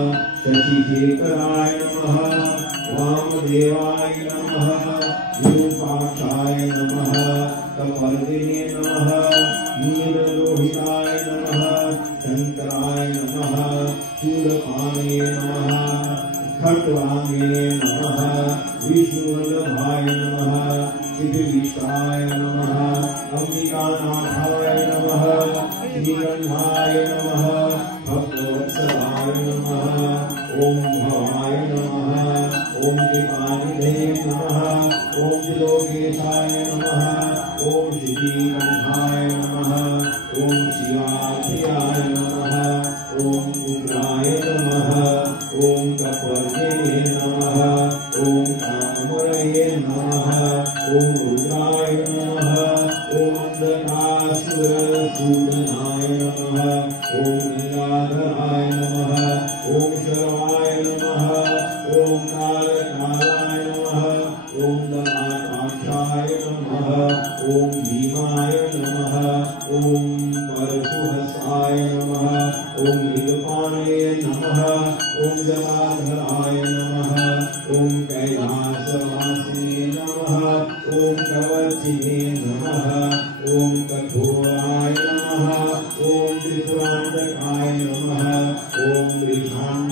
शशिशेखराय नमः, वामदेवाय नमः, विरूपाक्षाय नमः, कपर्दिने नमः, नीललोहिताय नमः, शंकराय नमः, शूलपाणे नमः, खट्वांगे नमः, विष्णुवल्लभाय नमः, सिद्धिविष्टाय नमः, अंबिकानाथाय नमः, श्रीगंधाय नमः, भक्तवत्सलाय नमः, ओम भवाय नमः, ओम दीपानिधे नमः, ओम त्रिलोकेशाय नमः, ओम श्रीगंधाय नमः, ओम शिवाख्याय नमः, ओम उग्राय नमः, ओम कपर्दिने नमः, ओम काममुरये नमः, ओम रुद्राय नमः, ओम अंधकासुरसूदनाय नमः, ओम नीलाधराय नमः, ओम शर्वाय नमः, ओम कालकालाय नमः, ओम दमाकाक्षाय नमः, ओम भीमाय नमः, ओम परशुहस्ताय नमः, ओम नीलपाणे नमः, ओम जलाधराय नमः, ओम कैलासवासिने नमः, ओम कवचिने नमः, ओम कठोराय नमः, ओम त्रिपुरांतकाय नमः, ओम वृषां